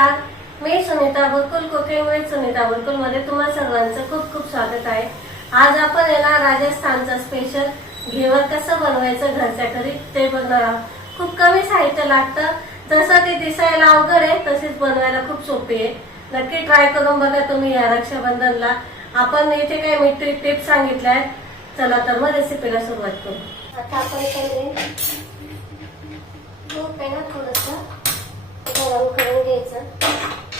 नमस्कार, मी Sunita बुरकुल cooking with Sunita बुरकुल मध्ये तुम्हा सर्वांचं खूप खूप स्वागत आहे। आज आपण येणार राजस्थानचं स्पेशल घेवर कसं बनवायचं घरच्या घरी ते बनवणार आहोत। खूप कमी साहित्य लागतं, जसं ते दिसायला अवघड आहे तसेच बनवायला खूप सोपे आहे। नक्की ट्राय करून बघा तुम्ही या रक्षाबंधनला। आपण इथे काही मी टिप्स सांगितल्या आहेत, चला तर मग रेसिपीला सुरुवात करू। आता आपण पहिले तूप आहे ना थोडंसं गरम करून घ्यायचं,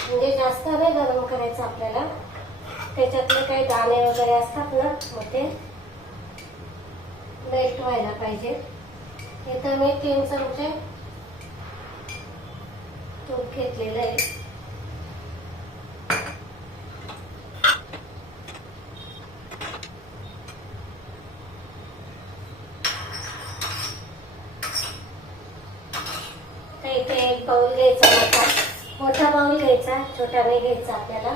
म्हणजे जास्त नाही गरम करायचं आपल्याला। त्याच्यातले काही दाणे वगैरे असतात ना मग ते मेल्ट व्हायला पाहिजे। इथं मी 3 चमचे तूप घेतलेलं आहे। इथे एक बाउल घ्यायचा, मोठा बाउल घ्यायचा, छोटा नाही घ्यायचा आपल्याला।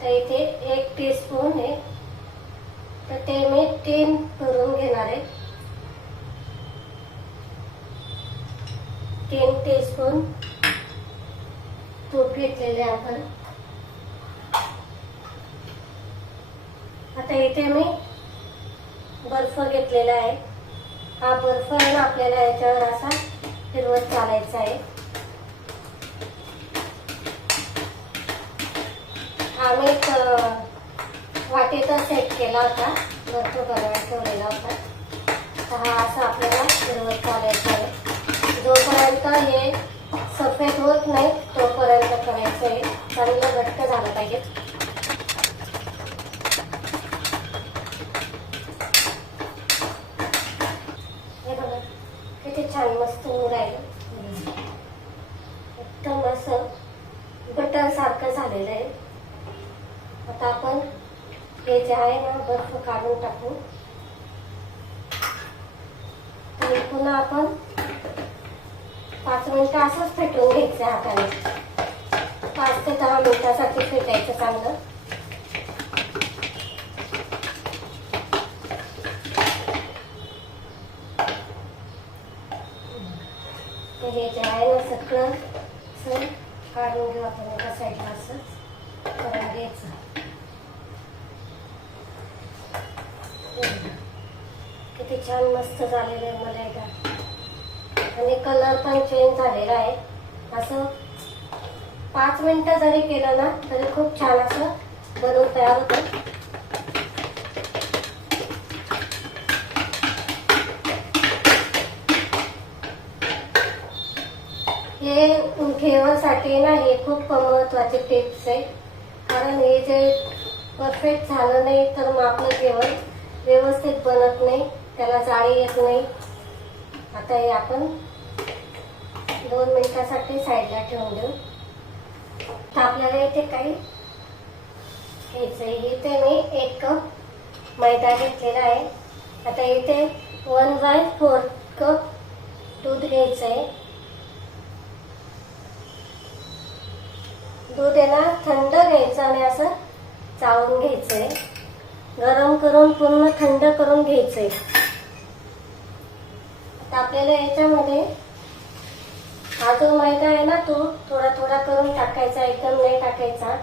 तर इथे 1 टीस्पून आहे, तर ते मी 3 करून घेणार आहे। 3 टीस्पून तूप घेतलेले आपण। आता इथे मी बर्फ घेतलेला आहे। हा बर्फ आहे ना आपल्याला याच्यावर असा फिरवत चालायचा आहे। आम्ही वाटेचा सेट केला होता, बर्फ बनवायला ठेवलेला होता। तर हा असा आपल्याला फिरवत चालायचा आहे। जोपर्यंत हे सफेद होत नाही तोपर्यंत करायचं आहे। चांगलं घट्ट झालं पाहिजे। किती छान मस्त राहिलं, एकदम असं बटर सारखं झालेलं आहे। आता आपण हे जे आहे ना बर्फ काढून टाकू आणि पुन्हा आपण 5 मिनिटं असंच फेटून घ्यायचं हाताने। 5 ते 10 मिनिटासाठी फेटायचं चांगलं। हे जे आहे ना सगळं असं काढून घेऊ आपण एका साईडला, असंच करून घ्यायचं। किती छान मस्त झालेलं आहे मला एकदा, आणि कलर पण चेंज झालेला आहे। असं 5 मिनिटं जरी केलं ना तरी खूप छान असं बनवून तयार होतं। हे घेवरसाठी ना हे खूप महत्त्वाचे टिप्स आहे, कारण हे जे परफेक्ट झालं नाही तर मग आपलं घेवर व्यवस्थित बनत नाही, त्याला जाळी येत नाही। आता हे आपण 2 मिनिटासाठी साईडला ठेवून देऊ। तर आपल्याला इथे काही घ्यायचं आहे। इथे मी 1 कप मैदा घेतलेला आहे। आता इथे 1/4 कप दूध घ्यायचं आहे। दूध आहे ना थंड घ्यायचं आणि असं चाळून घ्यायचंय, गरम करून पूर्ण थंड करून घ्यायचंय। आता आपल्याला याच्यामध्ये हा जो मैदा आहे ना तो थोडा थोडा करून टाकायचा, एकदम नाही टाकायचा।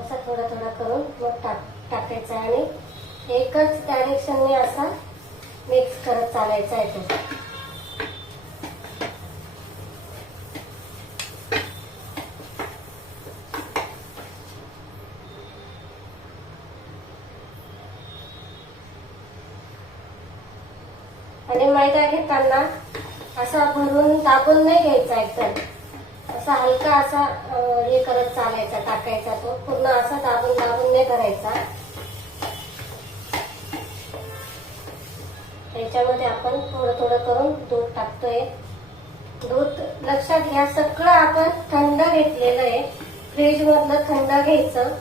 असा थोडा थोडा करून मग टाकायचा आणि एकच डायरेक्शनने असा मिक्स करत चालायचा आहे तो। आणि मैदा घेताना असा भरून दाबून नाही घ्यायचा, एकदम असा हलका असा हे करत चालायचा, टाकायचा। तो पूर्ण असा दाबून दाबून नाही करायचा। त्याच्यामध्ये आपण थोडं थोडं करून दूध टाकतोय। दूध लक्षात घ्या सगळं आपण थंड घेतलेलं आहे, फ्रीज मधलं थंड घ्यायचं,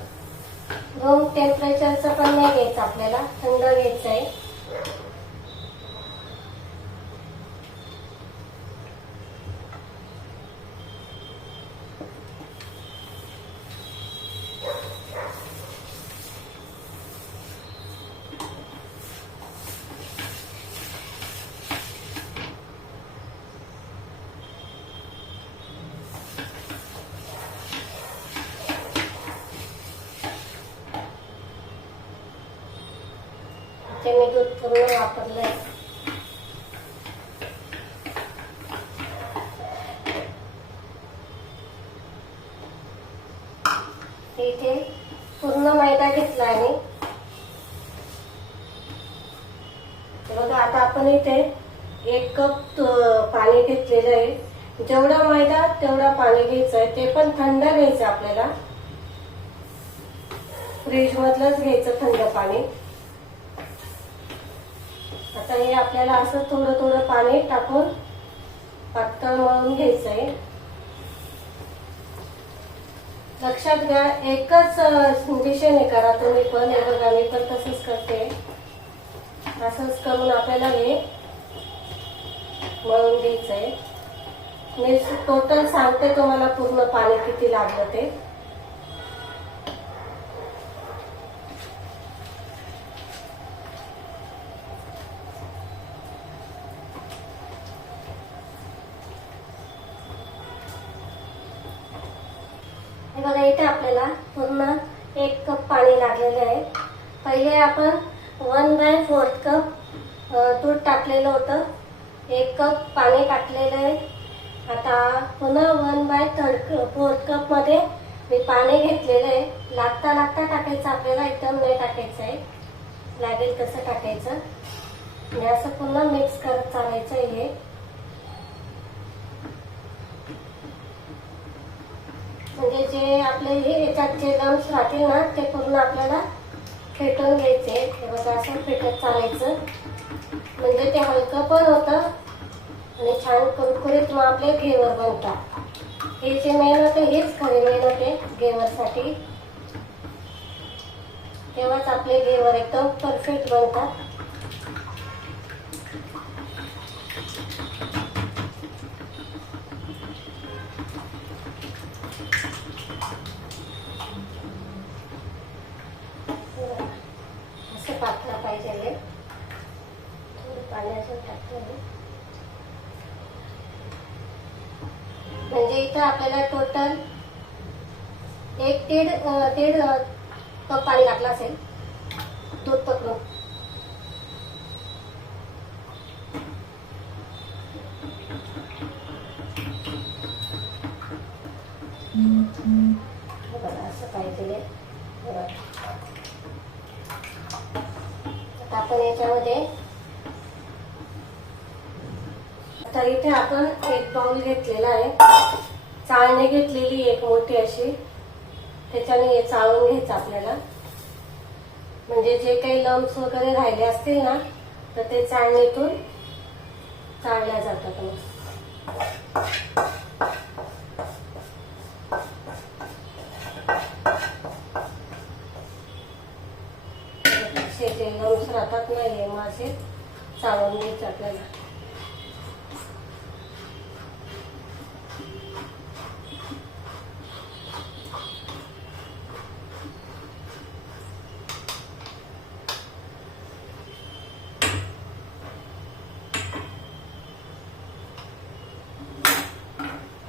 रूम टेम्परेचरचं पण नाही घ्यायचं, आपल्याला थंड घ्यायचं आहे। ते मी दूध पूर्ण वापरलंय. इथे पूर्ण मैदा घेतला आहे. बघा आता आपण इथे 1 कप पाणी घेतलेलं आहे. जेवढा मैदा तेवढा पाणी घ्यायचं आहे. ते पण थंड घ्यायचं आपल्याला. फ्रीज मधलंच घ्यायचं थंड पाणी. आता हे आपल्याला असं थोडं थोडं पाणी टाकून पातळ मळून घ्यायचं आहे. लक्षात घ्या एकच दिशेने करा तुम्ही पण. हे बघा मी पण तसंच करते. असंच करून आपल्याला हे मळून घ्यायचंय. मी टोटल सांगते तुम्हाला पूर्ण पाणी किती लागलं ते. हे बघा इथे आपल्याला पूर्ण 1 कप पाणी लागलेलं आहे. पहिले आपण 1/4 कप दूध टाकलेलं होतं. 1 कप पाणी टाकलेलं आहे. आता पुन्हा 1/4 कप मध्ये मी पाणी घेतलेलं आहे. लागता लागता टाकायचं आपल्याला, एकदम नाही टाकायचं आहे. लागेल तसं टाकायचं आणि असं पुन्हा मिक्स करत चालायचं आहे. म्हणजे जे आपले याच्यात जे लम्स राहतील ना ते पूर्ण आपल्याला फेटून घ्यायचे. हे बघा असं फेटत चालायचं. म्हणजे ते हलकं पण होतं आणि छान कुरकुरीत मग आपले घेवर बनतात. हे जे मेहनत आहे हेच खरी मेहनत आहे घेवरसाठी. तेव्हाच आपले घेवर एकदम परफेक्ट बनतात. असं पातळ पाहिजे. थोडं पाण्याचं टाकतो. म्हणजे इथं आपल्याला टोटल 1-1.5 कप पाणी लागलं असेल दूध पकडून. बघा असं पाहिजे. आता आपण याच्यामध्ये आता इथे आपण 1 बाउल घेतलेला आहे. चाळणी घेतलेली 1 मोठी अशी. त्याच्याने हे चाळून घ्यायचं आपल्याला. म्हणजे जे काही लम्स वगैरे राहिले असतील ना तर ते चाळणीतून चाळल्या जातात. जे लम्स राहतात नाही मग असे चाळून घ्यायचं आपल्याला.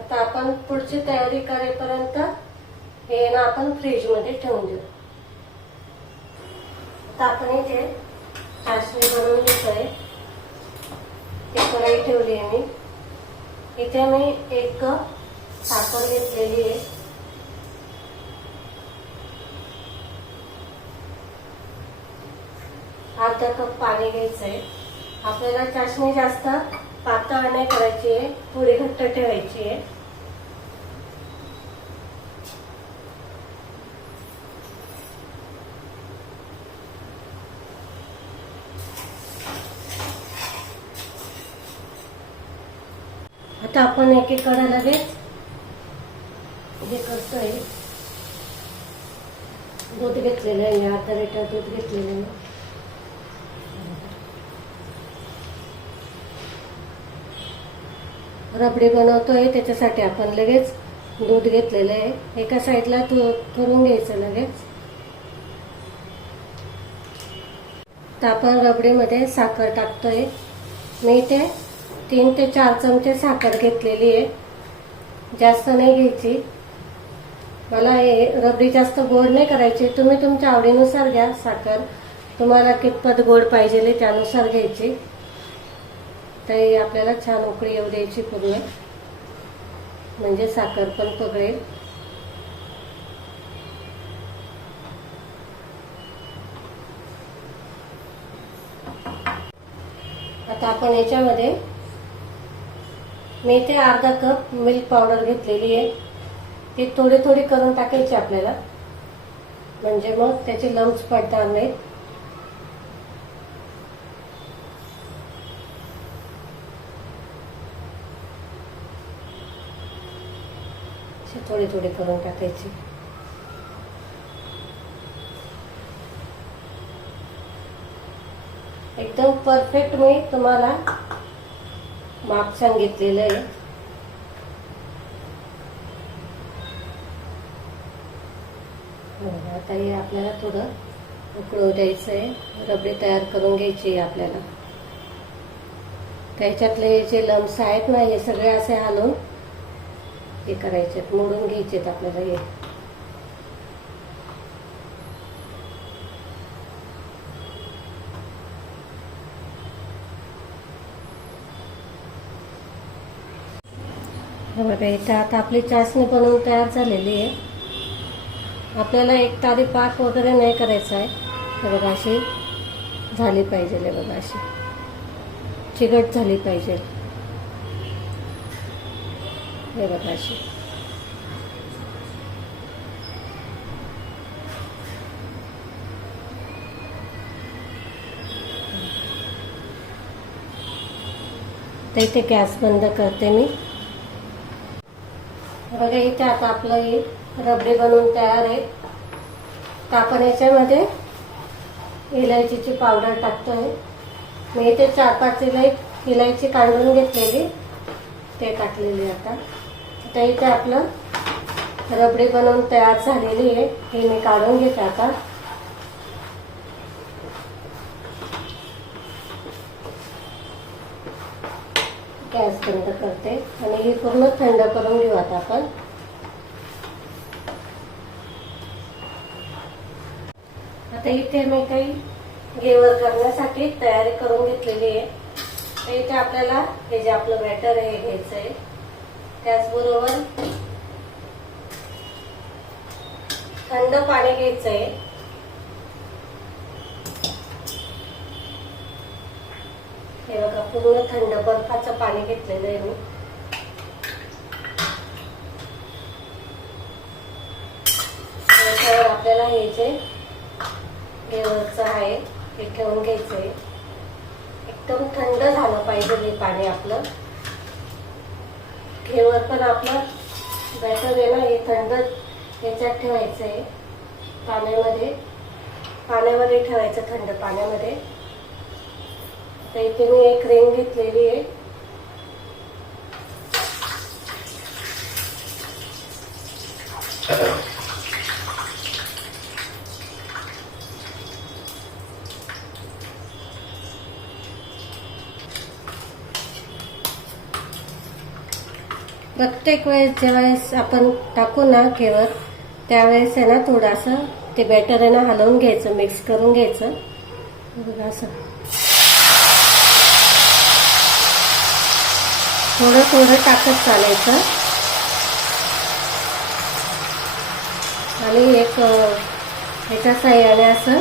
आता आपण पुढची तयारी करेपर्यंत हे ना आपण फ्रीज मध्ये ठेवून देऊ. आता आपण इथे चाशणी बनवून घेतोय. एक कढई ठेवली आहे मी. इथे मी 1 कप साखर घेतलेली आहे. अर्धा कप पाणी घ्यायचंय. आपल्याला चाशणी जास्त पातळ नाही करायची आहे, थोडी घट्ट ठेवायची आहे. आता आपण एकीकडे लगेच हे करतोय. दूध घेतलेलं आहे. अर्धा लिटर दूध घेतलेलं आहे. रबडी बनवतोय त्याच्यासाठी आपण लगेच दूध घेतलेलं आहे. एका साईडला करून घ्यायचं लगेच. तर आपण रबडीमध्ये साखर टाकतोय. मी इथे 3 ते 4 चमचे साखर घेतलेली आहे. जास्त नाही घ्यायची. मला हे रबडी जास्त गोड नाही करायची. तुम्ही तुमच्या आवडीनुसार घ्या साखर. तुम्हाला कितपत गोड पाहिजे त्यानुसार घ्यायची. तरी आपल्याला छान उकळी येऊ द्यायची पूर्ण, म्हणजे साखर पण पगळेल. आता आपण याच्यामध्ये मी इथे अर्धा कप मिल्क पावडर घेतलेली आहे. ती थोडी थोडी करून टाकायची आपल्याला, म्हणजे मग त्याचे लम्स पडणार नाहीत. थोडी थोडी करून टाकायची. एकदम परफेक्ट मी तुम्हाला माप सांगितलेलं आहे. आता हे आपल्याला थोडं उकळू द्यायचं आहे. रबडी तयार करून घ्यायची आहे आपल्याला. त्याच्यातले जे लम्स आहेत ना, हे सगळे असे हलवून हे करायचे, मोडून घ्यायचे आपल्याला. हे बघा, इथे आता आपली चासणी बनवून तयार झालेली आहे. आपल्याला एक तारी पाक वगैरे नाही करायचा आहे. हे बघा, अशी झाली पाहिजे. हे बघा, अशी चिकट झाली पाहिजे. हे बघा, अशी. तर इथे गॅस बंद करते मी. बघा, इथे आता आपलं हे रबडी बनवून तयार आहे. तर आपण याच्यामध्ये इलायचीची पावडर टाकतोय. मी इथे 4-5 इलायची काढून घेतलेली, ते टाकलेली. आता इथे आपलं रबडी बनवून तयार झालेली आहे. हे मी काढून घेते आता. गॅस बंद करते आणि ही पूर्ण थंड करून घेऊ आता आपण. आता इथे मी काही घेवर करण्यासाठी तयारी करून घेतलेली आहे. तर इथे आपल्याला हे जे आपलं बॅटर आहे हे घ्यायचं आहे. त्याचबरोबर थंड पाणी घ्यायचं आहे. हे बघा, पूर्ण थंड बर्फाचं पाणी घेतलेलं आहे मी. त्याच्यावर आपल्याला हे जे घेवरचं आहे हे ठेवून घ्यायचंय. एकदम थंड झालं पाहिजे हे पाणी आपलं. घेवर पण आपलं बॅटर आहे ना, हे थंड याच्यात ठेवायचंय, पाण्यामध्ये ठेवायचं, थंड पाण्यामध्ये. तर इथे मी एक रिंग घेतलेली आहे. प्रत्येक वेळेस ज्यावेळेस आपण टाकू ना घेवर, त्यावेळेस आहे ना थोडंसं ते बॅटर आहे ना हलवून घ्यायचं, मिक्स करून घ्यायचं. बघा, असं थोडं थोडं टाकत चालायचं. आणि एक एका साह्याने असं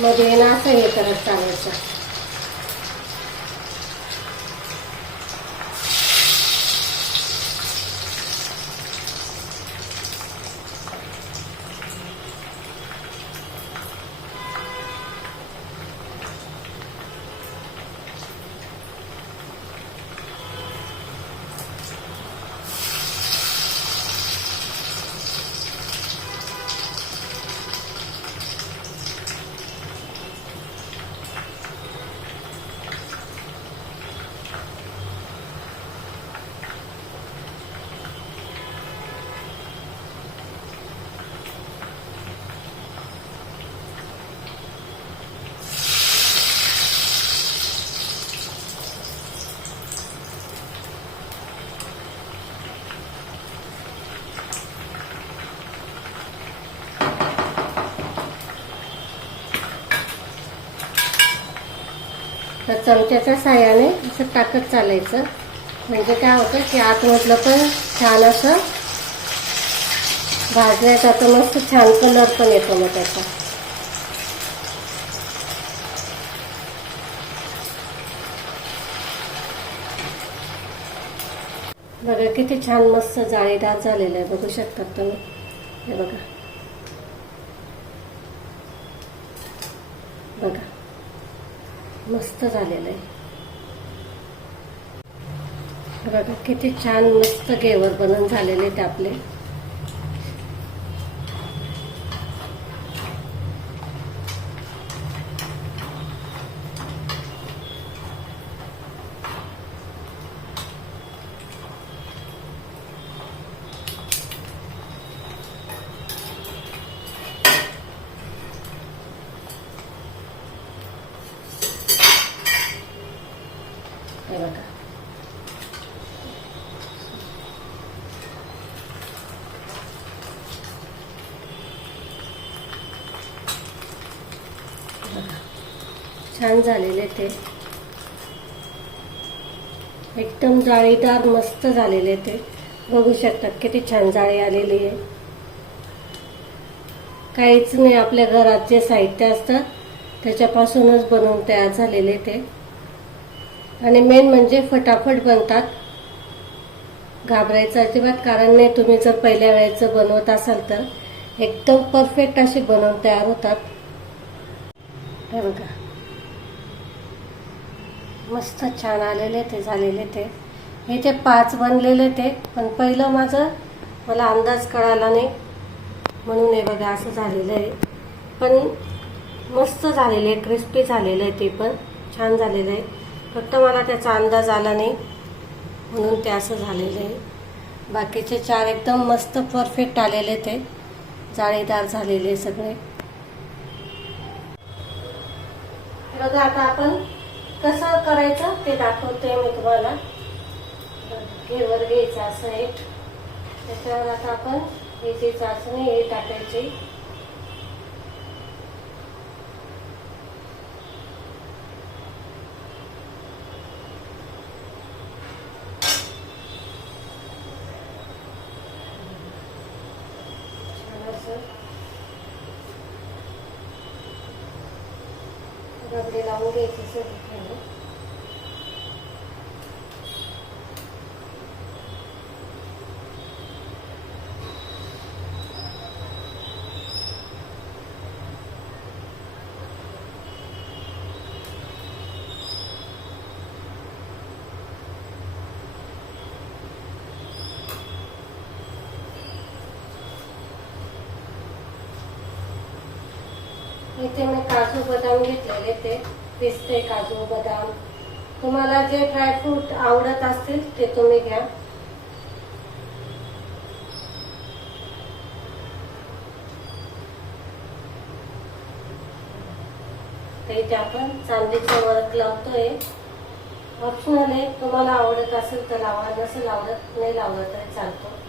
मध्ये ना असं हे करत चालायचं. तर चमच्याच्या साहाय्याने असं टाकत चालायचं, म्हणजे काय होतं की आतमधलं पण छान असं भाजल्या जातं, मस्त छान कलर पण येतो मग त्याचा. बघा किती छान मस्त जाळीदार झालेलं आहे, बघू शकतात तुम्ही. हे बघा बघा मस्त झालेलं आहे. बघा किती छान मस्त घेवर बनवून झालेले ते आपले. हे बघा छान झालेले ते, एकदम जाळीदार मस्त झालेले ते. बघू शकतात किती छान जाळी आलेली आहे. काहीच नाही, आपल्या घरात जे साहित्य असतात त्याच्यापासूनच बनवून तयार झालेले ते. आणि मेन म्हणजे फटाफट बनतात, घाबरायचं अजिबात कारण नाही. तुम्ही जर पहिल्या वेळेचं बनवत असाल तर एकदम परफेक्ट असे बनवून तयार होतात. हे बघा मस्त छान आलेले ते झालेले ते. हे ते 5 बनलेले ते, पण पहिलं मला अंदाज कळाला नाही म्हणून हे बघा असं झालेलं आहे. पण मस्त झालेलं आहे, क्रिस्पी झालेलं आहे, ते पण छान झालेलं आहे. फक्त मला त्याचा अंदाज आला नाही म्हणून ते असं झालेलं आहे. बाकीचे 4 एकदम मस्त परफेक्ट आलेले ते, जाळीदार झालेले सगळे. बघा आता आपण कसं करायचं ते दाखवते मी तुम्हाला. घेवर घ्यायचं असं एक, त्याच्यावर आता आपण ही जी चाचणी हे टाकायची. रबडे लावून घ्यायचे सगळीकडे. इथे मी काजू बदाम घेतलेले ते, पिस्ते काजू बदाम. तुम्हाला जे ड्रायफ्रूट आवडत असतील ते तुम्ही घ्या. इथे आपण चांदीचं वर्क लावतोय, ऑप्शनल आहे. तुम्हाला आवडत असेल तर लावा, नसेल आवडत नाही लावलं तरी चालतं.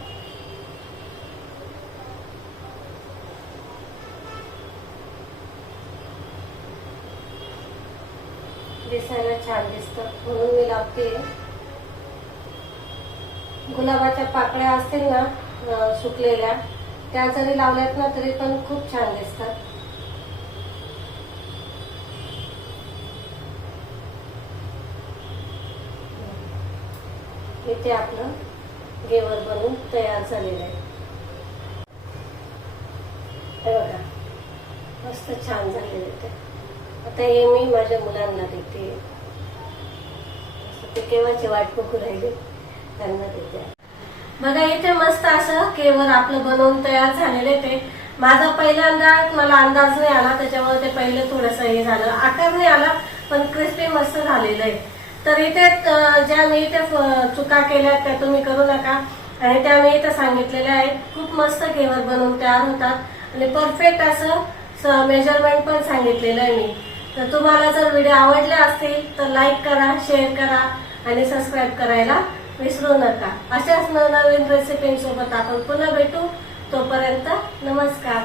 दिसायला छान दिसतं म्हणून मी लावते. गुलाबाच्या पाकळ्या असतील ना सुकलेल्या, त्या जरी लावल्यात ना तरी पण खूप छान दिसतात. इथे आपलं घेवर बनून तयार झालेलं आहे. हे बघा मस्त छान झालेलं आहे. आता हे मी माझ्या मुलांना देते, ते केव्हाची वाट बघू राहिले त्यांना देते. बघा इथे मस्त असं केवर आपलं बनवून तयार झालेले ते. माझा पहिल्यांदा मला अंदाज नाही आला, त्याच्यामुळे ते पहिले थोडंसं हे झालं, आकार नाही आला, पण क्रिस्पी मस्त झालेलं आहे. तर इथे ज्या मी इथे चुका केल्या त्या तुम्ही करू नका, आणि त्या मी इथे सांगितलेल्या आहेत. खूप मस्त घेवर बनवून तयार होतात आणि परफेक्ट असं मेजरमेंट पण सांगितलेलं आहे मी. तर तुम्हाला जर व्हिडिओ आवडले असतील तर लाईक करा, शेअर करा आणि सबस्क्राईब करायला विसरू नका. अशाच नवनवीन रेसिपींसोबत आपण पुन्हा भेटू. तोपर्यंत नमस्कार.